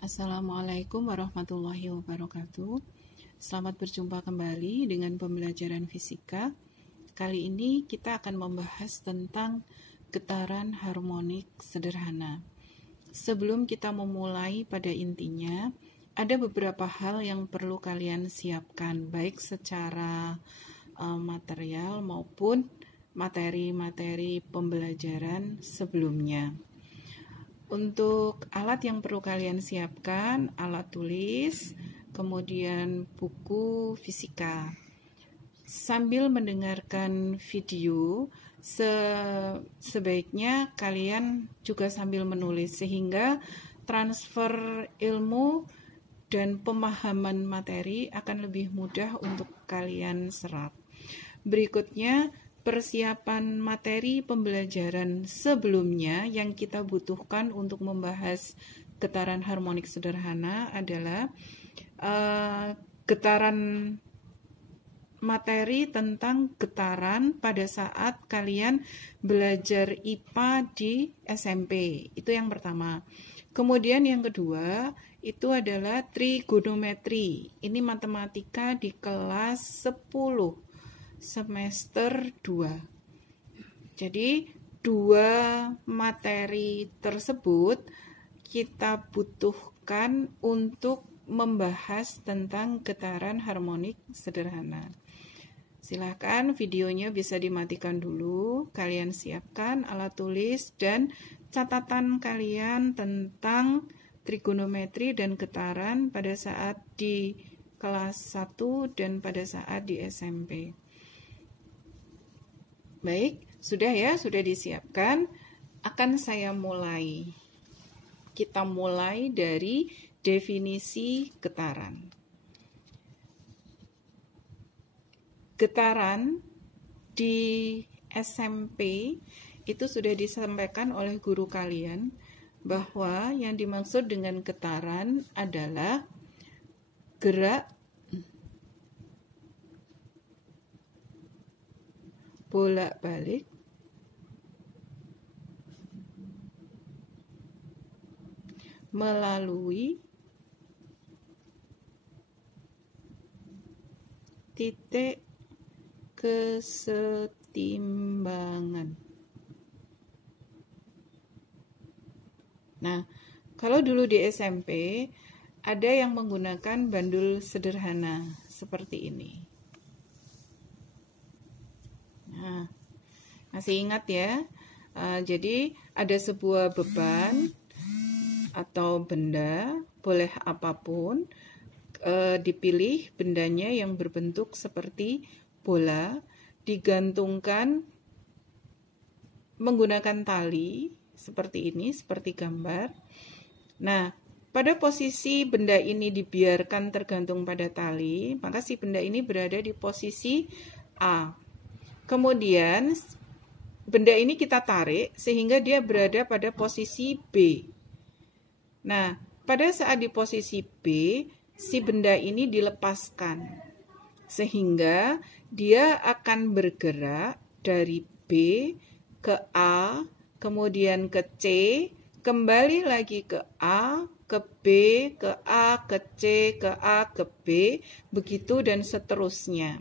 Assalamualaikum warahmatullahi wabarakatuh. Selamat berjumpa kembali dengan pembelajaran fisika. Kali ini kita akan membahas tentang getaran harmonik sederhana. Sebelum kita memulai pada intinya, ada beberapa hal yang perlu kalian siapkan, baik secara material maupun materi-materi pembelajaran sebelumnya. Untuk alat yang perlu kalian siapkan, alat tulis, kemudian buku fisika. Sambil mendengarkan video, sebaiknya kalian juga sambil menulis, sehingga transfer ilmu dan pemahaman materi akan lebih mudah untuk kalian serap. Berikutnya, persiapan materi pembelajaran sebelumnya yang kita butuhkan untuk membahas getaran harmonik sederhana adalah materi tentang getaran pada saat kalian belajar IPA di SMP. Itu yang pertama. Kemudian yang kedua, itu adalah trigonometri. Ini matematika di kelas 10. Semester 2. Jadi dua materi tersebut kita butuhkan untuk membahas tentang getaran harmonik sederhana. Silakan videonya bisa dimatikan dulu, kalian siapkan alat tulis dan catatan kalian tentang trigonometri dan getaran pada saat di kelas 1 dan pada saat di SMP. Baik, sudah ya, sudah disiapkan. Akan saya mulai. Kita mulai dari definisi getaran. Getaran di SMP itu sudah disampaikan oleh guru kalian bahwa yang dimaksud dengan getaran adalah gerak bolak-balik melalui titik kesetimbangan. Nah, kalau dulu di SMP ada yang menggunakan bandul sederhana seperti ini. Nah, masih ingat ya? Jadi ada sebuah beban atau benda, boleh apapun, dipilih bendanya yang berbentuk seperti bola, digantungkan menggunakan tali seperti ini, seperti gambar. Nah, pada posisi benda ini dibiarkan tergantung pada tali, maka si benda ini berada di posisi A. Kemudian benda ini kita tarik sehingga dia berada pada posisi B. Nah, pada saat di posisi B, si benda ini dilepaskan sehingga dia akan bergerak dari B ke A, kemudian ke C, kembali lagi ke A, ke B, ke A, ke C, ke A, ke B, begitu dan seterusnya.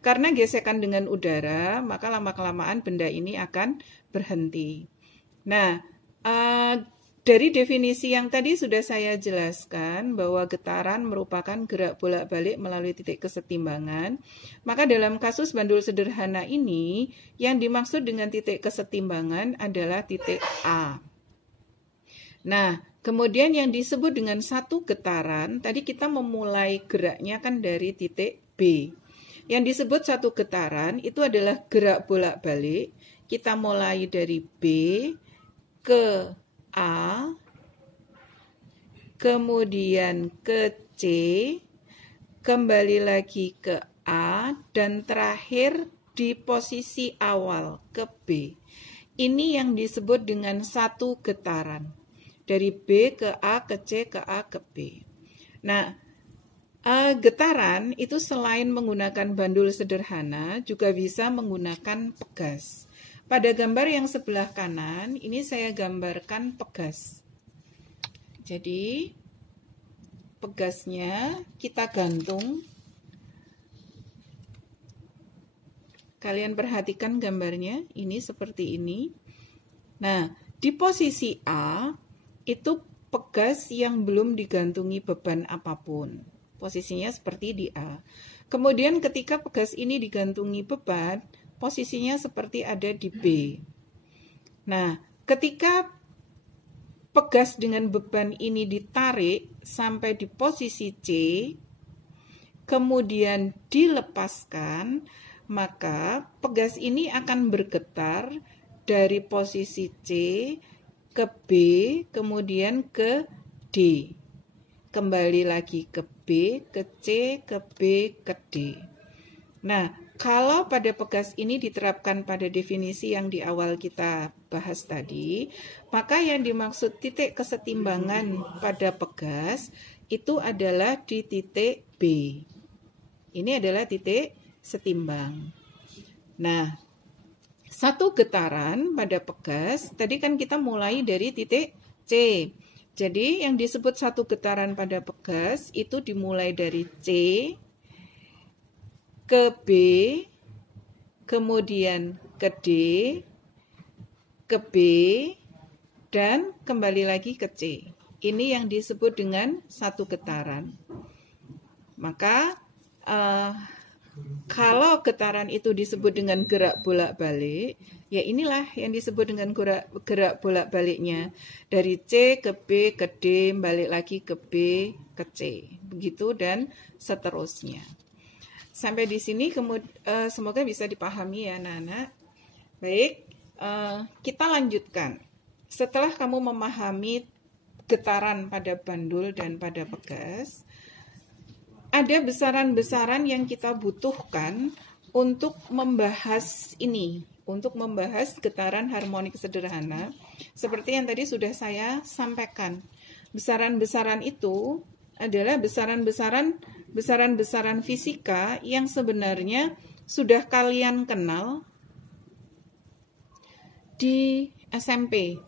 Karena gesekan dengan udara, maka lama-kelamaan benda ini akan berhenti. Nah, dari definisi yang tadi sudah saya jelaskan bahwa getaran merupakan gerak bolak-balik melalui titik kesetimbangan. Maka dalam kasus bandul sederhana ini, yang dimaksud dengan titik kesetimbangan adalah titik A. Nah, kemudian yang disebut dengan satu getaran, tadi kita memulai geraknya kan dari titik B. Yang disebut satu getaran itu adalah gerak bolak-balik. Kita mulai dari B ke A, kemudian ke C, kembali lagi ke A, dan terakhir di posisi awal ke B. Ini yang disebut dengan satu getaran. Dari B ke A, ke C, ke A, ke B. Nah, getaran itu selain menggunakan bandul sederhana, juga bisa menggunakan pegas. Pada gambar yang sebelah kanan, ini saya gambarkan pegas. Jadi, pegasnya kita gantung. Kalian perhatikan gambarnya, ini seperti ini. Nah, di posisi A, itu pegas yang belum digantungi beban apapun. Posisinya seperti di A. Kemudian ketika pegas ini digantungi beban, posisinya seperti ada di B. Nah, ketika pegas dengan beban ini ditarik sampai di posisi C, kemudian dilepaskan, maka pegas ini akan bergetar dari posisi C ke B, kemudian ke D. Kembali lagi ke B, ke C, ke B, ke D. Nah, kalau pada pegas ini diterapkan pada definisi yang di awal kita bahas tadi, maka yang dimaksud titik kesetimbangan pada pegas itu adalah di titik B. Ini adalah titik setimbang. Nah, satu getaran pada pegas, tadi kan kita mulai dari titik C. Jadi yang disebut satu getaran pada pegas itu dimulai dari C ke B, kemudian ke D, ke B, dan kembali lagi ke C. Ini yang disebut dengan satu getaran. Maka kalau getaran itu disebut dengan gerak bolak-balik, ya inilah yang disebut dengan gerak bolak-baliknya. Dari C ke B ke D, balik lagi ke B ke C. Begitu dan seterusnya. Sampai di sini semoga bisa dipahami ya anak-anak. Baik, kita lanjutkan. Setelah kamu memahami getaran pada bandul dan pada pegas, ada besaran-besaran yang kita butuhkan untuk membahas ini, untuk membahas getaran harmonik sederhana, seperti yang tadi sudah saya sampaikan. Besaran-besaran itu adalah besaran-besaran fisika yang sebenarnya sudah kalian kenal di SMP.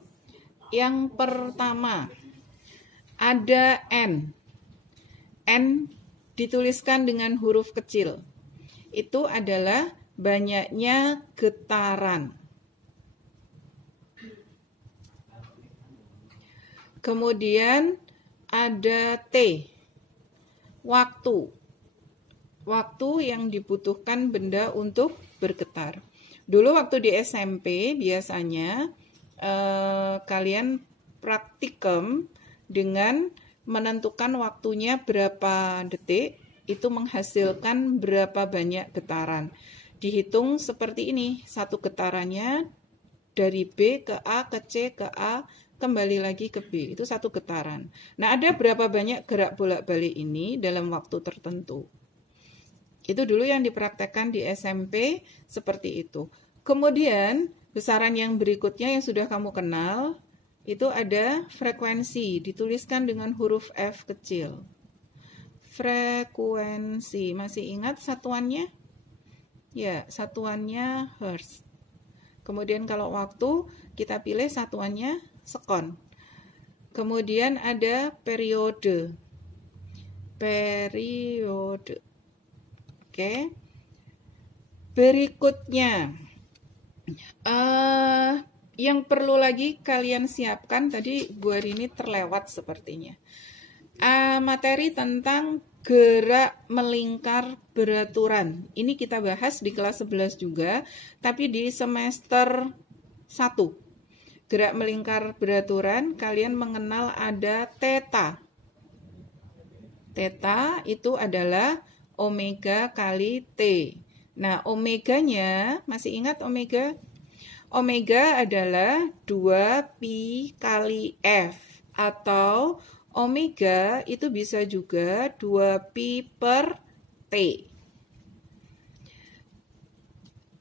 Yang pertama, ada N. N dituliskan dengan huruf kecil. Itu adalah banyaknya getaran. Kemudian ada T. Waktu. Waktu yang dibutuhkan benda untuk bergetar. Dulu waktu di SMP biasanya kalian praktikum dengan menentukan waktunya berapa detik, itu menghasilkan berapa banyak getaran. Dihitung seperti ini, satu getarannya dari B ke A, ke C, ke A, kembali lagi ke B, itu satu getaran. Nah, ada berapa banyak gerak bolak-balik ini dalam waktu tertentu. Itu dulu yang dipraktekkan di SMP seperti itu. Kemudian, besaran yang berikutnya yang sudah kamu kenal, itu ada frekuensi, dituliskan dengan huruf F kecil. Frekuensi, masih ingat satuannya? Ya, satuannya hertz. Kemudian kalau waktu, kita pilih satuannya sekon. Kemudian ada periode. Periode. Oke. Berikutnya, yang perlu lagi kalian siapkan, tadi Bu Arini terlewat sepertinya. Materi tentang gerak melingkar beraturan. Ini kita bahas di kelas 11 juga, tapi di semester 1. Gerak melingkar beraturan, kalian mengenal ada theta. Theta itu adalah omega kali T. Nah, omeganya, masih ingat omega? Omega adalah 2pi kali F, atau omega itu bisa juga 2pi per T.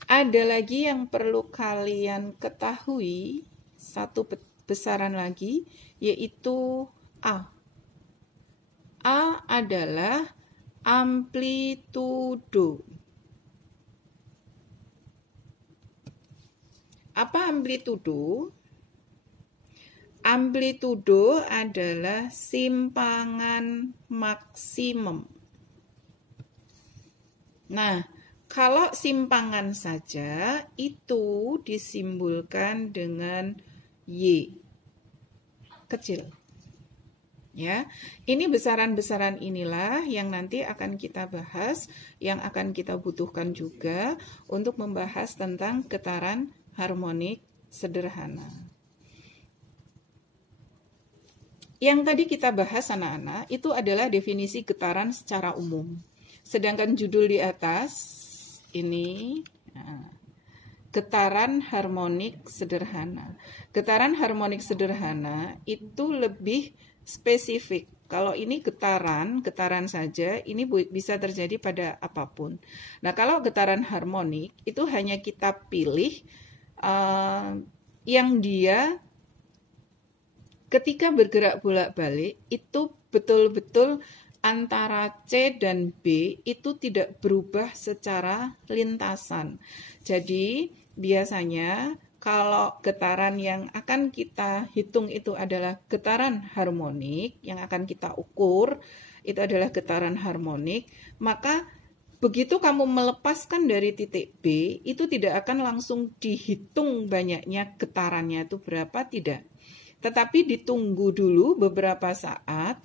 Ada lagi yang perlu kalian ketahui, satu besaran lagi, yaitu A. A adalah amplitudo. Apa amplitudo? Amplitudo adalah simpangan maksimum. Nah, kalau simpangan saja itu disimbolkan dengan Y kecil. Ya, ini besaran-besaran inilah yang nanti akan kita bahas, yang akan kita butuhkan juga untuk membahas tentang getaran harmonik sederhana. Yang tadi kita bahas anak-anak itu adalah definisi getaran secara umum. Sedangkan judul di atas ini getaran harmonik sederhana. Getaran harmonik sederhana itu lebih spesifik. Kalau ini getaran saja, ini bisa terjadi pada apapun. Nah, kalau getaran harmonik itu hanya kita pilih yang dia ketika bergerak bolak-balik itu betul-betul antara C dan B itu tidak berubah secara lintasan. Jadi biasanya kalau getaran yang akan kita hitung itu adalah getaran harmonik, yang akan kita ukur itu adalah getaran harmonik, maka begitu kamu melepaskan dari titik B, itu tidak akan langsung dihitung banyaknya getarannya itu berapa, tidak. Tetapi ditunggu dulu beberapa saat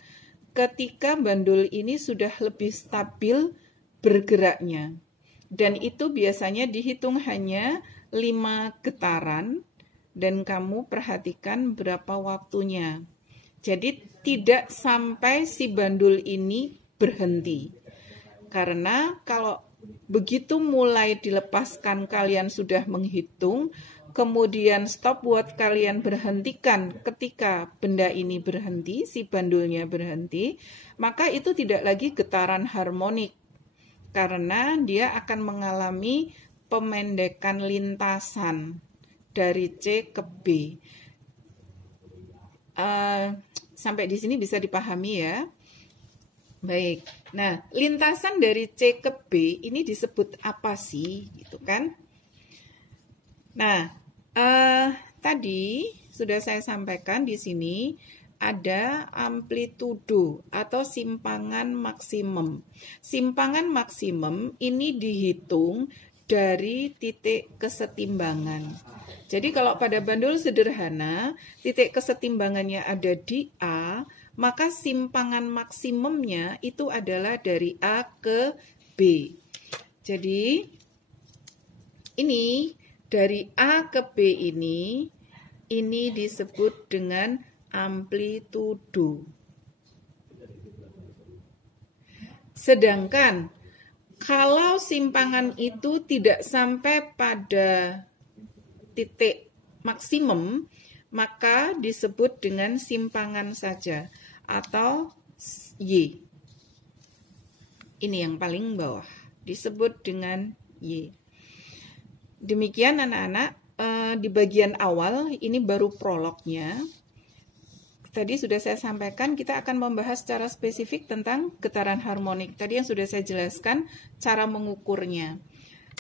ketika bandul ini sudah lebih stabil bergeraknya. Dan itu biasanya dihitung hanya 5 getaran dan kamu perhatikan berapa waktunya. Jadi tidak sampai si bandul ini berhenti. Karena kalau begitu mulai dilepaskan kalian sudah menghitung, kemudian stopwatch kalian berhentikan ketika benda ini berhenti, si bandulnya berhenti, maka itu tidak lagi getaran harmonik. Karena dia akan mengalami pemendekan lintasan dari C ke B. Sampai di sini bisa dipahami ya. Baik, nah lintasan dari C ke B ini disebut apa sih, gitu kan? Nah, tadi sudah saya sampaikan di sini ada amplitudo atau simpangan maksimum. Simpangan maksimum ini dihitung dari titik kesetimbangan. Jadi kalau pada bandul sederhana, titik kesetimbangannya ada di A, maka simpangan maksimumnya itu adalah dari A ke B. Jadi ini dari A ke B ini disebut dengan amplitudo. Sedangkan kalau simpangan itu tidak sampai pada titik maksimum, maka disebut dengan simpangan saja atau Y. Ini yang paling bawah, disebut dengan Y. Demikian anak-anak, di bagian awal ini baru prolognya. Tadi sudah saya sampaikan kita akan membahas secara spesifik tentang getaran harmonik. Tadi yang sudah saya jelaskan cara mengukurnya.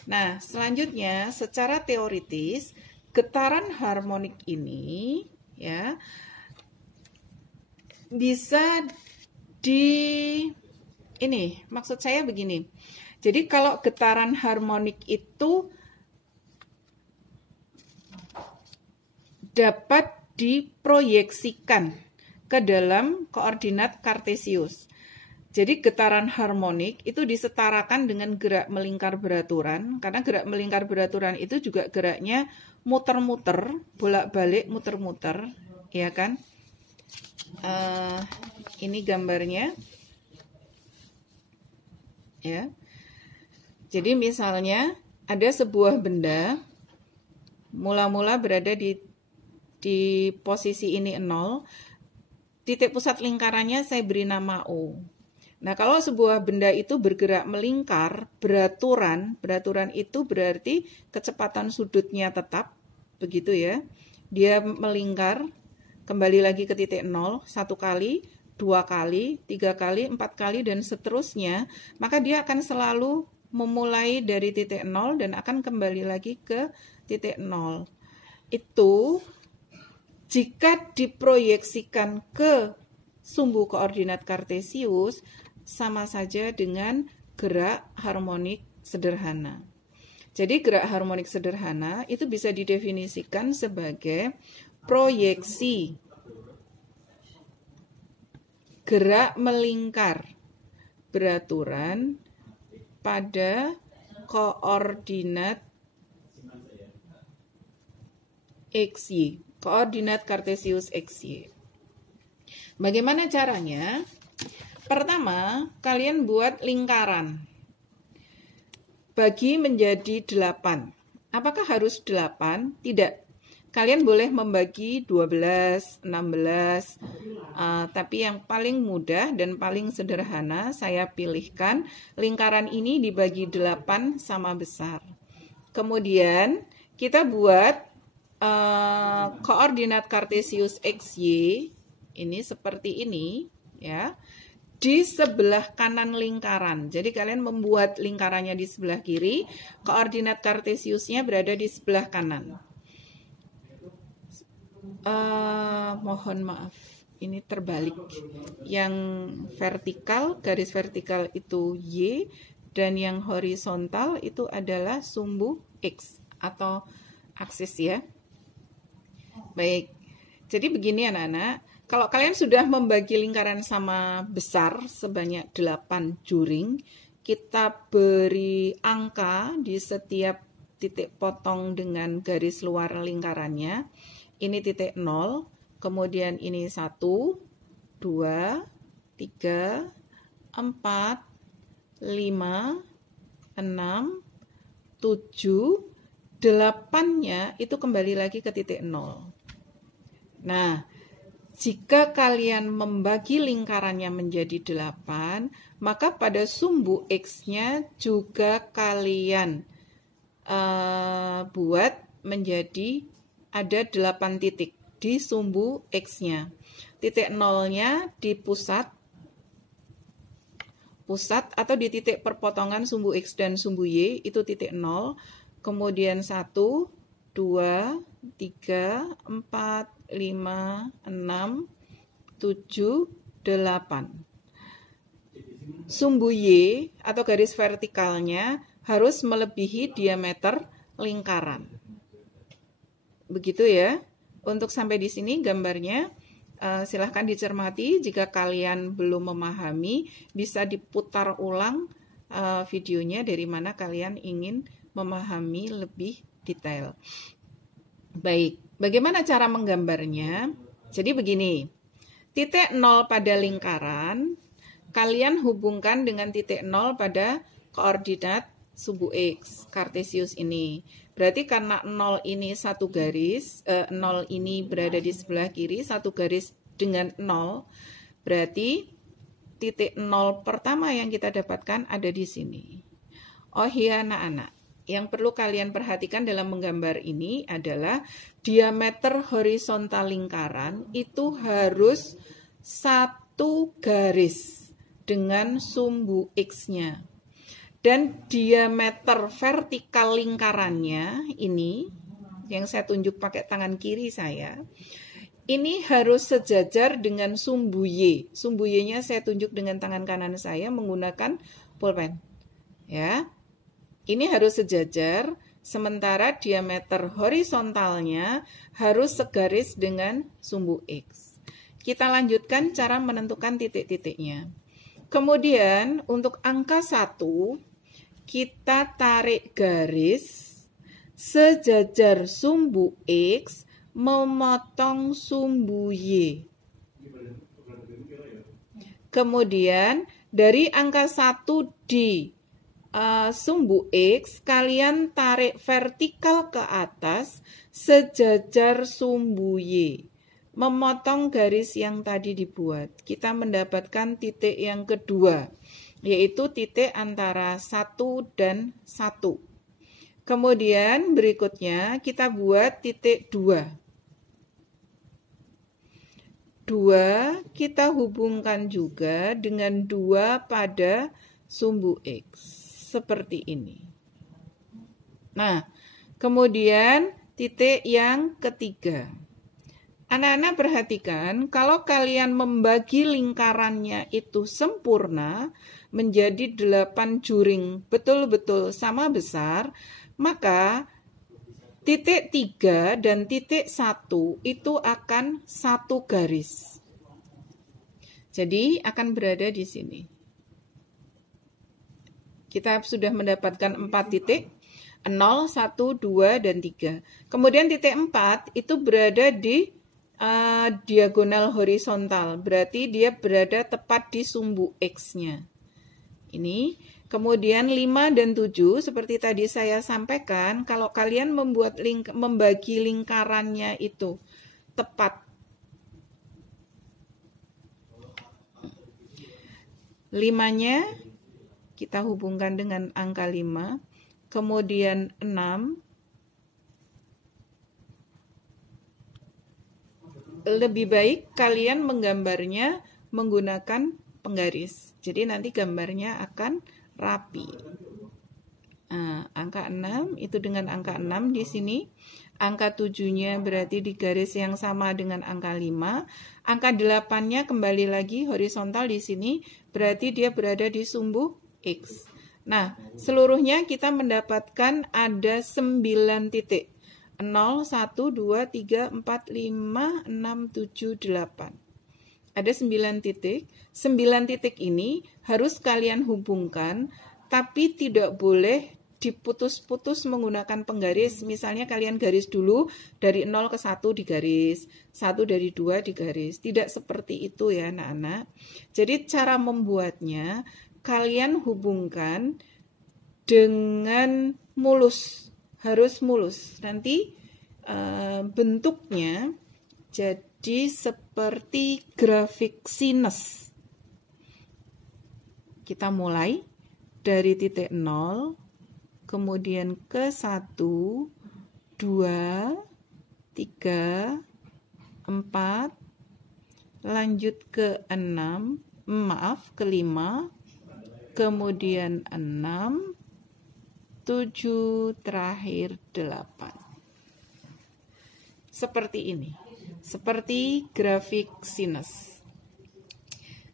Nah, selanjutnya secara teoritis getaran harmonik ini ya bisa maksud saya begini. Jadi kalau getaran harmonik itu dapat diproyeksikan ke dalam koordinat kartesius. Jadi getaran harmonik itu disetarakan dengan gerak melingkar beraturan, karena gerak melingkar beraturan itu juga geraknya muter-muter, bolak-balik muter-muter, ya kan? Ini gambarnya, ya. Jadi misalnya ada sebuah benda, mula-mula berada di posisi ini 0, titik pusat lingkarannya saya beri nama O. Nah, kalau sebuah benda itu bergerak melingkar, beraturan itu berarti kecepatan sudutnya tetap, begitu ya. Dia melingkar, kembali lagi ke titik 0, 1 kali, 2 kali, 3 kali, 4 kali, dan seterusnya, maka dia akan selalu memulai dari titik 0 dan akan kembali lagi ke titik 0. Itu jika diproyeksikan ke sumbu koordinat kartesius sama saja dengan gerak harmonik sederhana. Jadi gerak harmonik sederhana itu bisa didefinisikan sebagai proyeksi gerak melingkar beraturan pada koordinat XY, koordinat kartesius XY. Bagaimana caranya? Pertama, kalian buat lingkaran. Bagi menjadi 8. Apakah harus 8? Tidak. Kalian boleh membagi 12, 16, tapi yang paling mudah dan paling sederhana saya pilihkan lingkaran ini dibagi 8 sama besar. Kemudian kita buat koordinat kartesius XY ini seperti ini ya, di sebelah kanan lingkaran. Jadi kalian membuat lingkarannya di sebelah kiri, koordinat kartesiusnya berada di sebelah kanan. Mohon maaf, ini terbalik. Yang vertikal, garis vertikal itu Y, dan yang horizontal itu adalah sumbu X atau aksis ya. Baik, jadi begini anak-anak, kalau kalian sudah membagi lingkaran sama besar sebanyak 8 juring, kita beri angka di setiap titik potong dengan garis luar lingkarannya. Ini titik 0, kemudian ini 1, 2, 3, 4, 5, 6, 7, 8-nya itu kembali lagi ke titik 0. Nah, jika kalian membagi lingkarannya menjadi 8, maka pada sumbu X-nya juga kalian buat menjadi ada 8 titik di sumbu X-nya. Titik 0-nya di pusat atau di titik perpotongan sumbu X dan sumbu Y itu titik 0. Kemudian 1, 2, 3, 4, 5, 6, 7, 8. Sumbu Y atau garis vertikalnya harus melebihi diameter lingkaran. Begitu ya. Untuk sampai di sini gambarnya silahkan dicermati. Jika kalian belum memahami, bisa diputar ulang videonya dari mana kalian ingin memahami lebih detail. Baik, bagaimana cara menggambarnya? Jadi begini, titik 0 pada lingkaran, kalian hubungkan dengan titik 0 pada koordinat sumbu X, kartesius ini. Berarti karena 0 ini satu garis, 0 ini berada di sebelah kiri, satu garis dengan 0, berarti titik 0 pertama yang kita dapatkan ada di sini. Oh iya anak-anak, yang perlu kalian perhatikan dalam menggambar ini adalah diameter horizontal lingkaran itu harus satu garis dengan sumbu X-nya. Dan diameter vertikal lingkarannya ini, yang saya tunjuk pakai tangan kiri saya, ini harus sejajar dengan sumbu Y. Sumbu Y-nya saya tunjuk dengan tangan kanan saya menggunakan pulpen. Ya, ini harus sejajar, sementara diameter horizontalnya harus segaris dengan sumbu X. Kita lanjutkan cara menentukan titik-titiknya. Kemudian untuk angka 1, kita tarik garis sejajar sumbu X memotong sumbu Y. Kemudian dari angka 1 di sumbu X, kalian tarik vertikal ke atas sejajar sumbu Y. Memotong garis yang tadi dibuat. Kita mendapatkan titik yang kedua, yaitu titik antara 1 dan 1. Kemudian berikutnya kita buat titik 2. 2 kita hubungkan juga dengan 2 pada sumbu X. Seperti ini. Nah, kemudian titik yang ketiga. Anak-anak perhatikan, kalau kalian membagi lingkarannya itu sempurna menjadi 8 juring betul-betul sama besar, maka titik 3 dan titik 1 itu akan satu garis. Jadi akan berada di sini. Kita sudah mendapatkan 4 titik, 0, 1, 2, dan 3. Kemudian titik 4 itu berada di diagonal horizontal, berarti dia berada tepat di sumbu X-nya. Ini, kemudian 5 dan 7, seperti tadi saya sampaikan, kalau kalian membagi lingkarannya itu tepat. 5-nya kita hubungkan dengan angka 5, kemudian 6, lebih baik kalian menggambarnya menggunakan penggaris. Jadi nanti gambarnya akan rapi. Nah, angka 6 itu dengan angka 6 di sini. Angka 7-nya berarti di garis yang sama dengan angka 5. Angka 8-nya kembali lagi horizontal di sini, berarti dia berada di sumbu X. Nah, seluruhnya kita mendapatkan ada 9 titik. 0, 1, 2, 3, 4, 5, 6, 7, 8. Ada 9 titik. 9 titik ini harus kalian hubungkan, tapi tidak boleh diputus-putus menggunakan penggaris. Misalnya kalian garis dulu dari 0 ke 1 digaris, 1 dari 2 digaris. Tidak seperti itu ya anak-anak. Jadi cara membuatnya, kalian hubungkan dengan mulus. Harus mulus. Nanti bentuknya jadi seperti grafik sinus. Kita mulai dari titik 0, kemudian ke 1, 2, 3, 4, lanjut ke 6, ke 5, kemudian 6, 7, terakhir 8. Seperti ini. Seperti grafik sinus.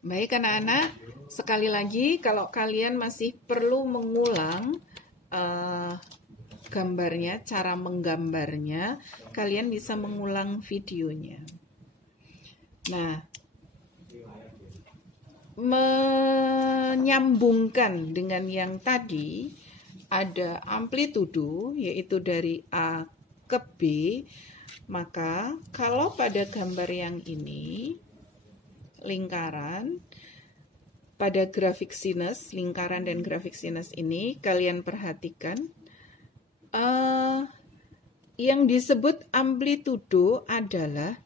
Baik anak-anak, sekali lagi kalau kalian masih perlu mengulang gambarnya, cara menggambarnya, kalian bisa mengulang videonya. Nah, menyambungkan dengan yang tadi, ada amplitudo, yaitu dari A ke B, maka kalau pada gambar yang ini, lingkaran, pada grafik sinus, lingkaran dan grafik sinus ini, kalian perhatikan, yang disebut amplitudo adalah,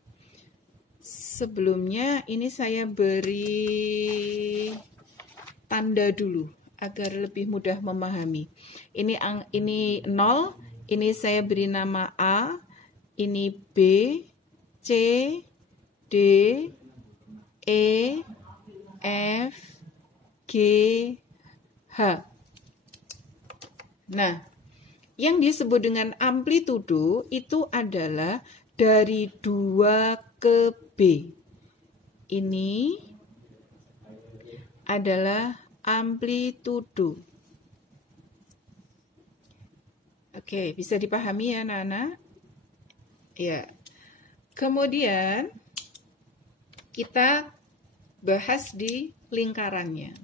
sebelumnya ini saya beri tanda dulu, agar lebih mudah memahami. Ini 0, ini saya beri nama A, ini B, C, D, E, F, G, H. Nah, yang disebut dengan amplitudo itu adalah dari 2 ke B. Ini adalah amplitudo. Oke, bisa dipahami ya anak-anak? Ya. Kemudian kita bahas di lingkarannya.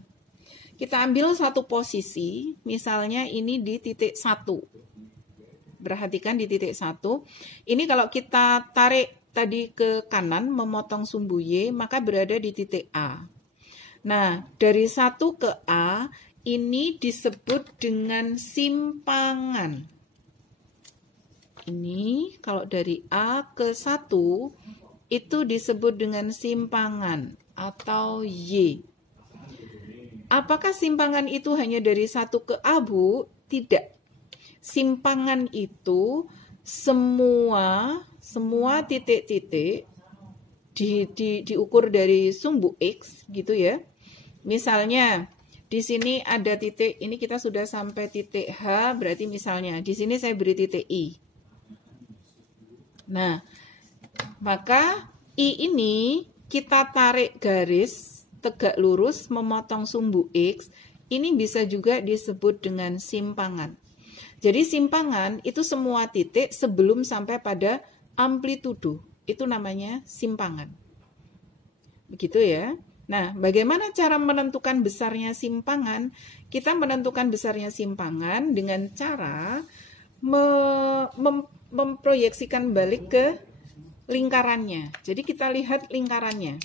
Kita ambil satu posisi, misalnya ini di titik 1. Perhatikan di titik 1. Ini kalau kita tarik tadi ke kanan memotong sumbu Y, maka berada di titik A. Nah, dari 1 ke A, ini disebut dengan simpangan. Ini, kalau dari A ke 1, itu disebut dengan simpangan atau Y. Apakah simpangan itu hanya dari 1 ke A, Bu? Tidak. Simpangan itu semua titik-titik diukur dari sumbu X, gitu ya. Misalnya, di sini ada titik, ini kita sudah sampai titik H, berarti misalnya, di sini saya beri titik I. Nah, Maka I ini kita tarik garis tegak lurus memotong sumbu X, ini bisa juga disebut dengan simpangan. Jadi simpangan itu semua titik sebelum sampai pada amplitudo, itu namanya simpangan. Begitu ya. Nah, bagaimana cara menentukan besarnya simpangan? Kita menentukan besarnya simpangan dengan cara memproyeksikan balik ke lingkarannya. Jadi kita lihat lingkarannya.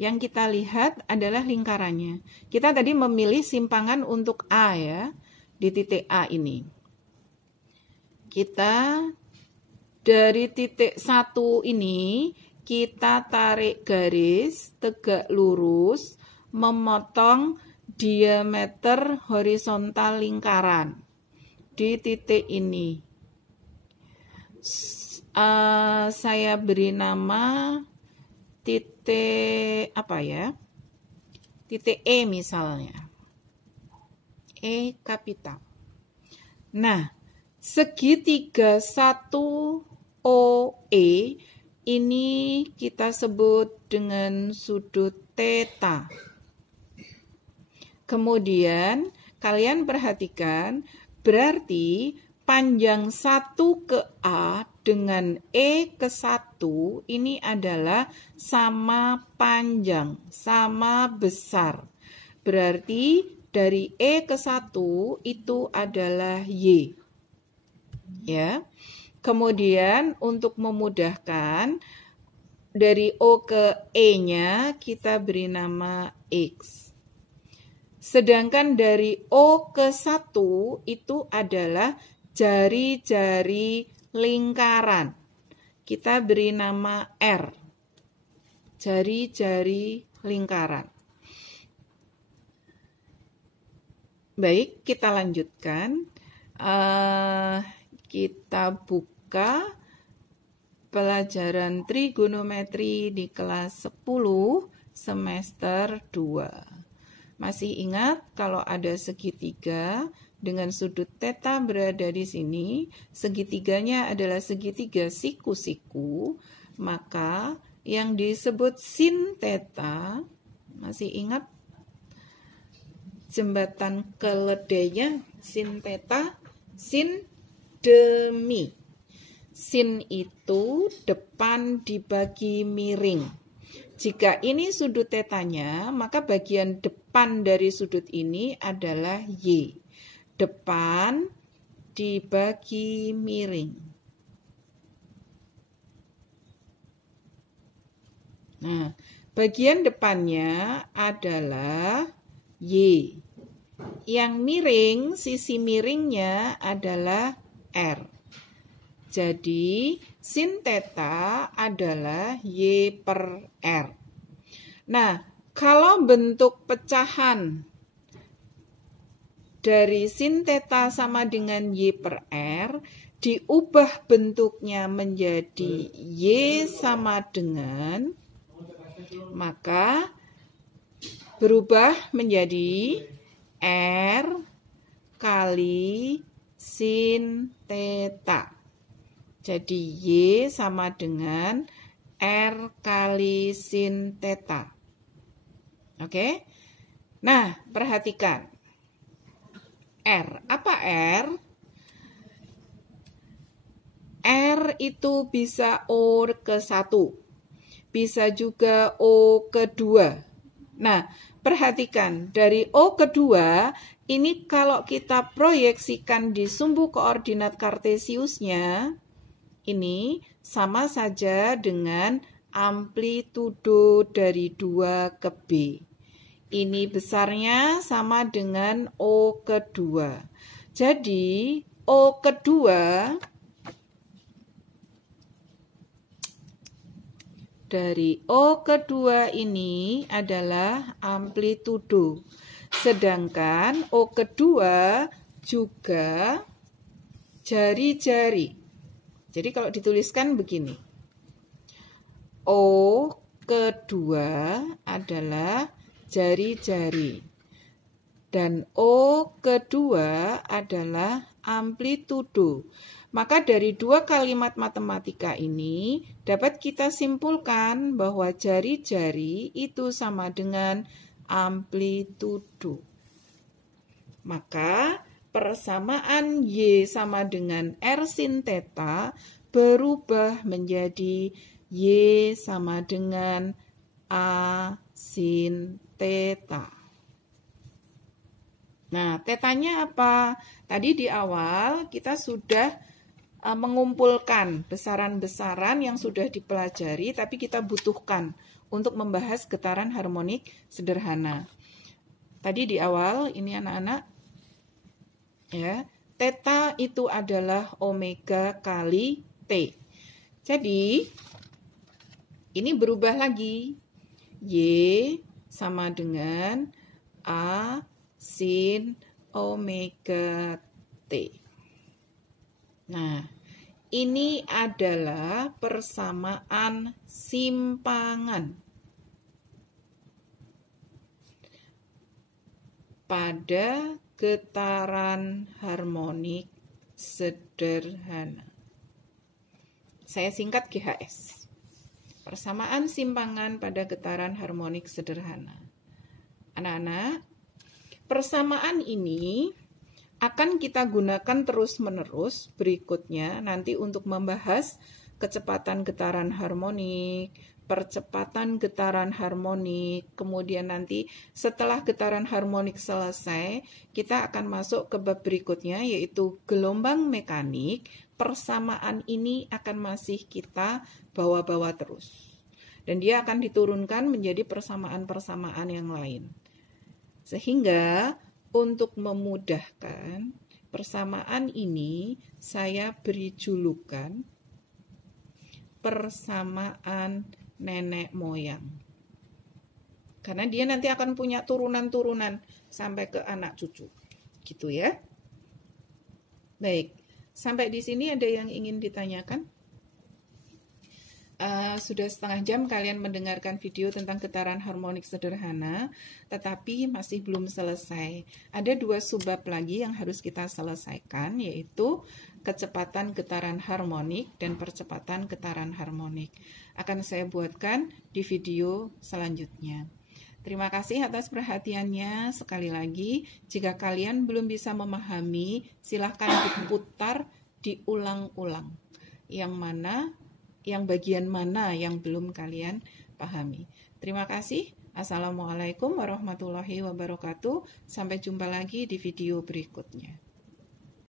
Yang kita lihat adalah lingkarannya. Kita tadi memilih simpangan untuk A ya, di titik A ini. Kita dari titik 1 ini, kita tarik garis tegak lurus, memotong diameter horizontal lingkaran di titik ini. Saya beri nama titik apa ya? Titik E misalnya. E kapital. Nah, segitiga 1 OE ini kita sebut dengan sudut theta. Kemudian kalian perhatikan, berarti panjang 1 ke A dengan E ke 1 ini adalah sama panjang, sama besar. Berarti dari E ke 1 itu adalah Y. Ya. Kemudian untuk memudahkan, dari O ke E-nya kita beri nama X. Sedangkan dari O ke 1 itu adalah jari-jari lingkaran. Kita beri nama R. Jari-jari lingkaran. Baik, kita lanjutkan. Kita buka pelajaran trigonometri di kelas 10 semester 2. Masih ingat kalau ada segitiga dengan sudut theta berada di sini, segitiganya adalah segitiga siku-siku, maka yang disebut sin theta, masih ingat jembatan keledainya sin theta, sin demi. Sin itu depan dibagi miring. Jika ini sudut tetanya, maka bagian depan dari sudut ini adalah Y. Depan dibagi miring. Nah, bagian depannya adalah Y. Yang miring, sisi miringnya adalah R. Jadi, sin theta adalah Y per R. Nah, kalau bentuk pecahan dari sin theta sama dengan Y per R, diubah bentuknya menjadi Y sama dengan, maka berubah menjadi R kali sin theta. Jadi Y sama dengan R kali sin theta. Oke? Nah, perhatikan. R. Apa R? R itu bisa O ke 1. Bisa juga O ke 2. Nah, perhatikan. Dari O ke 2, ini kalau kita proyeksikan di sumbu koordinat kartesiusnya, ini sama saja dengan amplitudo dari 2 ke B. Ini besarnya sama dengan O kedua. Jadi, O kedua dari O kedua ini adalah amplitudo. Sedangkan O kedua juga jari-jari. Jadi kalau dituliskan begini. O kedua adalah jari-jari. Dan O kedua adalah amplitudo. Maka dari dua kalimat matematika ini dapat kita simpulkan bahwa jari-jari itu sama dengan amplitudo. Maka persamaan Y sama dengan R sin theta berubah menjadi Y sama dengan A sin theta. Nah, tetanya apa? Tadi di awal kita sudah mengumpulkan besaran-besaran yang sudah dipelajari, tapi kita butuhkan untuk membahas getaran harmonik sederhana. Tadi di awal, ini anak-anak, ya, theta itu adalah omega kali T. Jadi, ini berubah lagi. Y sama dengan A sin omega T. Nah, ini adalah persamaan simpangan pada getaran harmonik sederhana. Saya singkat GHS. Persamaan simpangan pada getaran harmonik sederhana. Anak-anak, persamaan ini akan kita gunakan terus-menerus berikutnya nanti untuk membahas kecepatan getaran harmonik, percepatan getaran harmonik, kemudian nanti setelah getaran harmonik selesai, kita akan masuk ke bab berikutnya yaitu gelombang mekanik. Persamaan ini akan masih kita bawa-bawa terus. Dan dia akan diturunkan menjadi persamaan-persamaan yang lain. Sehingga untuk memudahkan persamaan ini, saya beri julukan persamaan nenek moyang. Karena dia nanti akan punya turunan-turunan sampai ke anak cucu. Gitu ya. Baik, sampai di sini ada yang ingin ditanyakan? Sudah setengah jam kalian mendengarkan video tentang getaran harmonik sederhana, tetapi masih belum selesai. Ada dua subbab lagi yang harus kita selesaikan, yaitu kecepatan getaran harmonik dan percepatan getaran harmonik. Akan saya buatkan di video selanjutnya. Terima kasih atas perhatiannya. Sekali lagi, jika kalian belum bisa memahami, silahkan diputar, diulang-ulang. Yang bagian mana yang belum kalian pahami. Terima kasih. Assalamualaikum warahmatullahi wabarakatuh. Sampai jumpa lagi di video berikutnya.